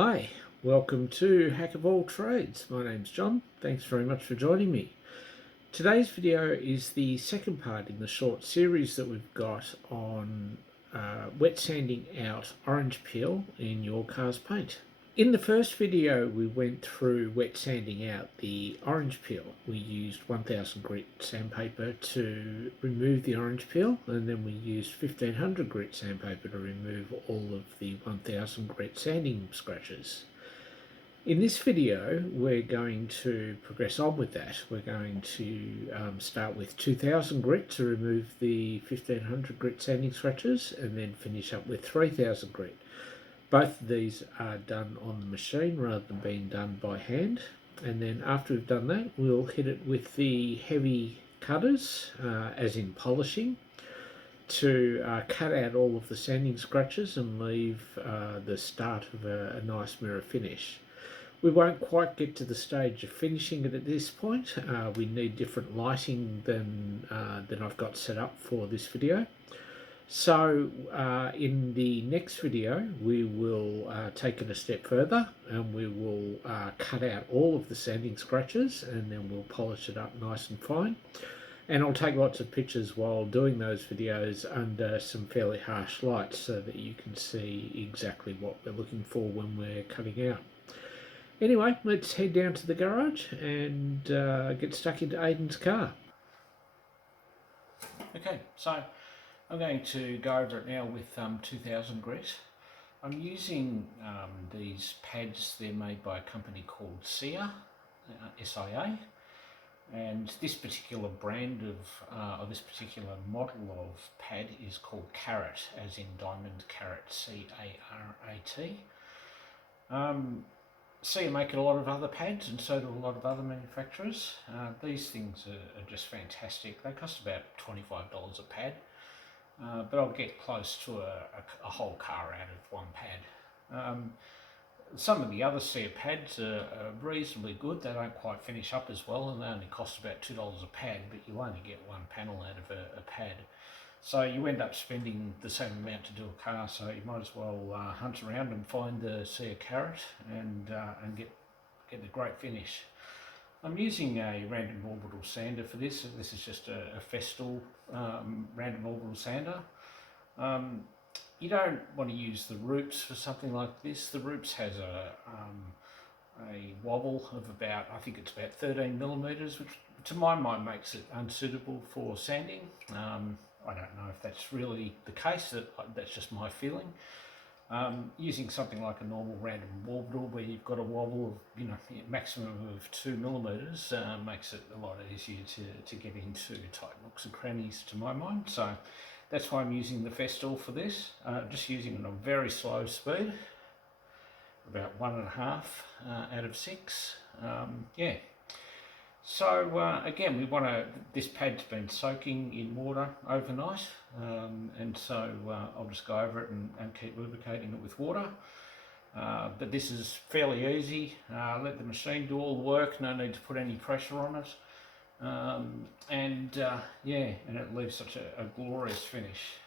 Hi, welcome to Hack of All Trades. My name's John. Thanks very much for joining me. Today's video is the second part in the short series that we've got on wet sanding out orange peel in your car's paint. In the first video we went through wet sanding out the orange peel. We used 1000 grit sandpaper to remove the orange peel, and then we used 1500 grit sandpaper to remove all of the 1000 grit sanding scratches. In this video we're going to progress on with that. We're going to start with 2000 grit to remove the 1500 grit sanding scratches, and then finish up with 3000 grit. Both of these are done on the machine rather than being done by hand. And then after we've done that, we'll hit it with the heavy cutters, as in polishing, to cut out all of the sanding scratches and leave the start of a nice mirror finish. We won't quite get to the stage of finishing it at this point. We need different lighting than I've got set up for this video. So in the next video we will take it a step further, and we will cut out all of the sanding scratches, and then we'll polish it up nice and fine. And I'll take lots of pictures while doing those videos under some fairly harsh lights so that you can see exactly what we're looking for when we're cutting out. Anyway, let's head down to the garage and get stuck into Aden's car. Okay, so I'm going to go over it now with 2000 grit. I'm using these pads. They're made by a company called SIA, SIA, and this particular brand of, or this particular model of pad is called Carat, as in diamond carat, C-A-R-A-T. SIA make a lot of other pads, and so do a lot of other manufacturers. These things are just fantastic. They cost about $25 a pad. But I'll get close to a whole car out of one pad. Some of the other SIA pads are reasonably good. They don't quite finish up as well, and they only cost about $2 a pad, but you only get one panel out of a pad. So you end up spending the same amount to do a car, so you might as well hunt around and find the SIA Carat and get a great finish. I'm using a random orbital sander for this. This is just a Festool random orbital sander. You don't want to use the Roops for something like this. The Roops has a wobble of about, I think it's about 13 millimeters, which to my mind makes it unsuitable for sanding. I don't know if that's really the case. That's just my feeling. Using something like a normal random orbital where you've got a wobble of, maximum of 2 millimeters makes it a lot easier to get into tight nooks and crannies, to my mind. So that's why I'm using the Festool for this. Just using it on a very slow speed, about 1.5 out of 6. Yeah. So again, this pad's been soaking in water overnight, and so I'll just go over it and keep lubricating it with water. But this is fairly easy. Let the machine do all the work, no need to put any pressure on it. Yeah, and it leaves such a glorious finish.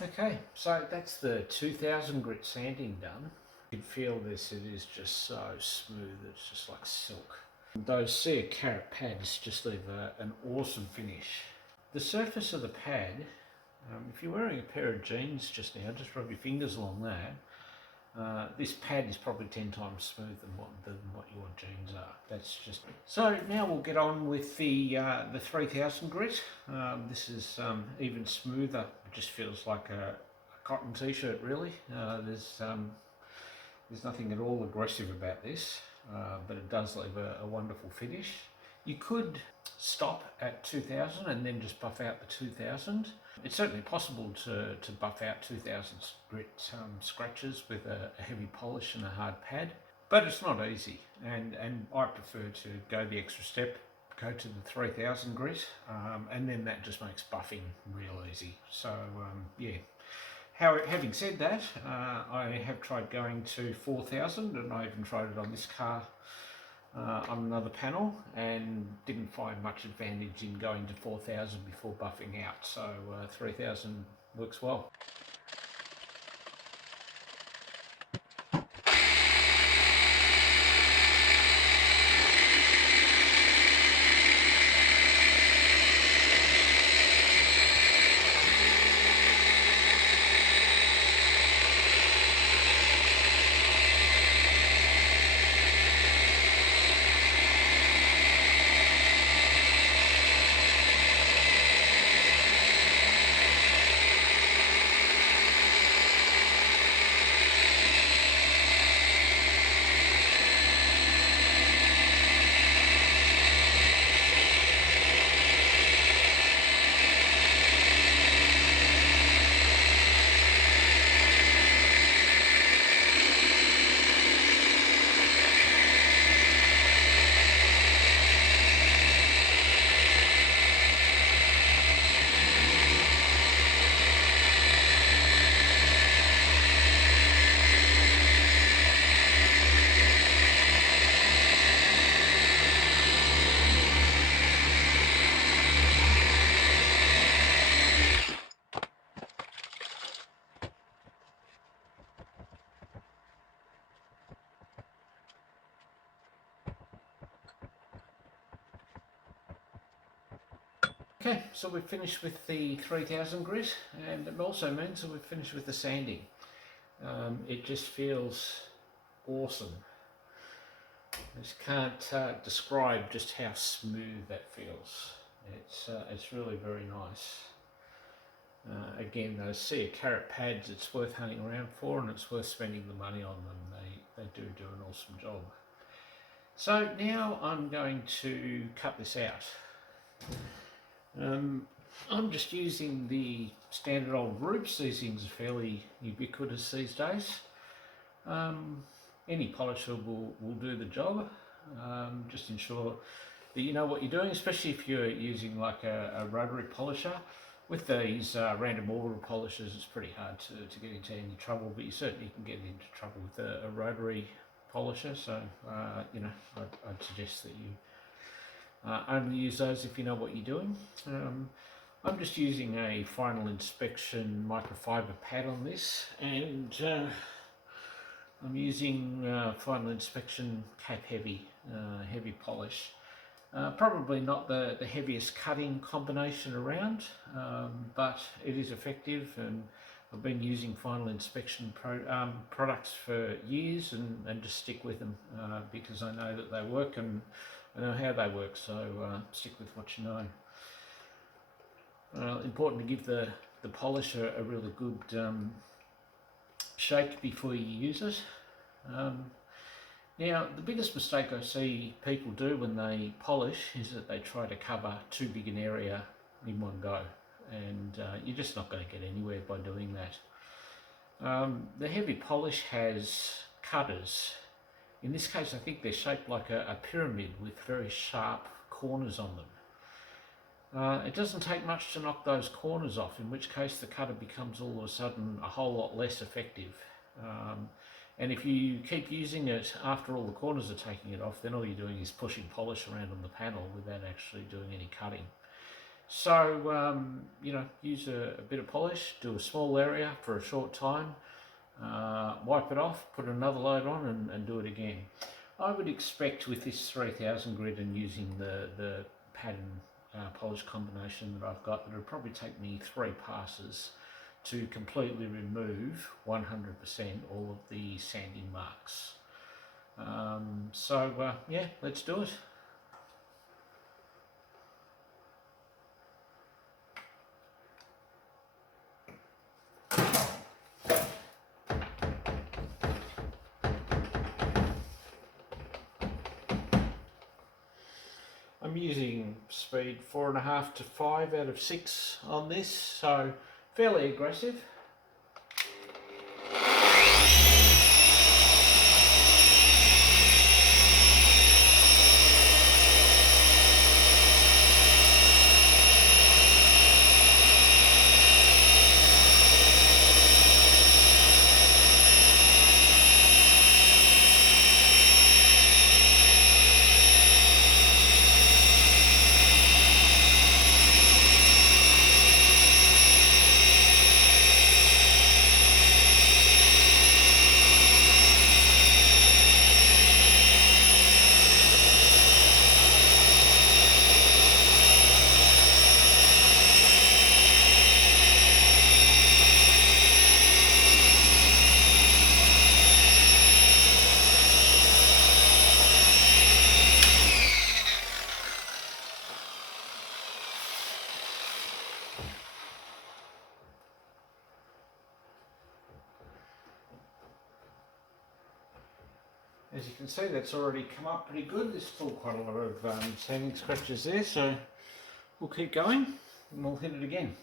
Okay, so that's the 2000 grit sanding done. You can feel this, it is just so smooth, it's just like silk. Those sea carrot pads just leave an awesome finish. The surface of the pad, if you're wearing a pair of jeans just now, just rub your fingers along that. This pad is probably 10 times smoother than what your jeans are. That's just so. Now we'll get on with the 3000 grit. This is even smoother. It just feels like a cotton t-shirt, really. There's nothing at all aggressive about this, but it does leave a wonderful finish. You could stop at 2000 and then just buff out the 2000. It's certainly possible to buff out 2000 grit scratches with a heavy polish and a hard pad, but it's not easy, and I prefer to go the extra step, go to the 3000 grit, and then that just makes buffing real easy. So yeah. Having said that, I have tried going to 4000, and I even tried it on this car on another panel, and didn't find much advantage in going to 4000 before buffing out. So 3000 works well. Okay, so we've finished with the 3000 grit, and it also means that we've finished with the sanding. It just feels awesome. I just can't describe just how smooth that feels. It's really very nice. Again, those sea carrot pads, it's worth hunting around for, and it's worth spending the money on them. They do an awesome job. So now I'm going to cut this out. I'm just using the standard old roops. These things are fairly ubiquitous these days. Any polisher will do the job. Just ensure that you know what you're doing, especially if you're using like a rotary polisher. With these random orbital polishers, it's pretty hard to get into any trouble, but you certainly can get into trouble with a rotary polisher. So you know, I'd suggest that you only use those if you know what you're doing. I'm just using a final inspection microfiber pad on this, and I'm using final inspection cap heavy polish. Probably not the heaviest cutting combination around, but it is effective, and I've been using final inspection products for years, and just stick with them because I know that they work, and I know how they work, so stick with what you know. Important to give the polisher a really good shake before you use it. Now, the biggest mistake I see people do when they polish is that they try to cover too big an area in one go, and you're just not going to get anywhere by doing that. The heavy polish has cutters. In this case, I think they're shaped like a pyramid with very sharp corners on them. It doesn't take much to knock those corners off, in which case the cutter becomes all of a sudden a whole lot less effective. And if you keep using it after all the corners are taking it off, then all you're doing is pushing polish around on the panel without actually doing any cutting. So, use a bit of polish, do a small area for a short time, wipe it off, put another load on and do it again. I would expect with this 3000 grit and using the pattern polish combination that I've got, that it'll probably take me 3 passes to completely remove 100% all of the sanding marks. Yeah, let's do it. I'm using speed 4.5 to 5 out of 6 on this, so fairly aggressive. As you can see, that's already come up pretty good. There's still quite a lot of sanding scratches there, so we'll keep going and we'll hit it again.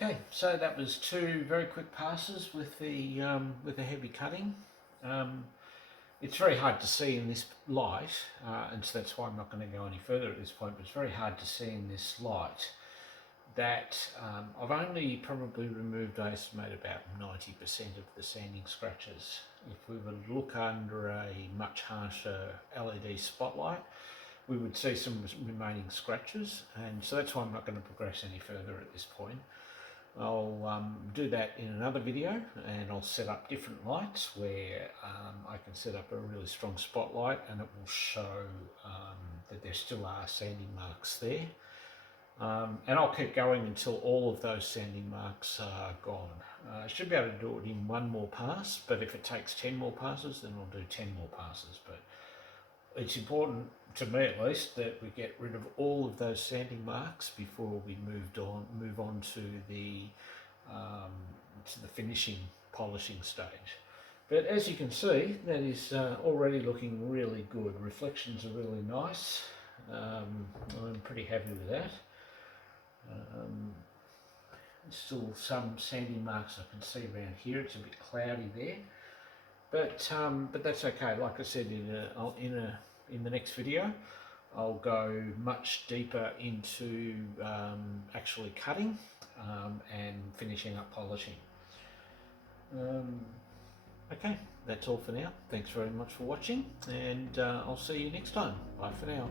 Okay, so that was 2 very quick passes with the heavy cutting. It's very hard to see in this light, and so that's why I'm not going to go any further at this point, but it's very hard to see in this light that I've only probably removed, I estimate, about 90% of the sanding scratches. If we were to look under a much harsher LED spotlight, we would see some remaining scratches, and so that's why I'm not going to progress any further at this point. I'll do that in another video, and I'll set up different lights where I can set up a really strong spotlight and it will show that there still are sanding marks there. And I'll keep going until all of those sanding marks are gone. I should be able to do it in one more pass, but if it takes 10 more passes, then I'll do 10 more passes. But it's important, to me at least, that we get rid of all of those sanding marks before we move on to the finishing, polishing stage. But as you can see, that is already looking really good. Reflections are really nice. I'm pretty happy with that. Still some sanding marks I can see around here. It's a bit cloudy there, but that's okay. Like I said, in the next video, I'll go much deeper into actually cutting and finishing up polishing. Okay, that's all for now. Thanks very much for watching, and I'll see you next time. Bye for now.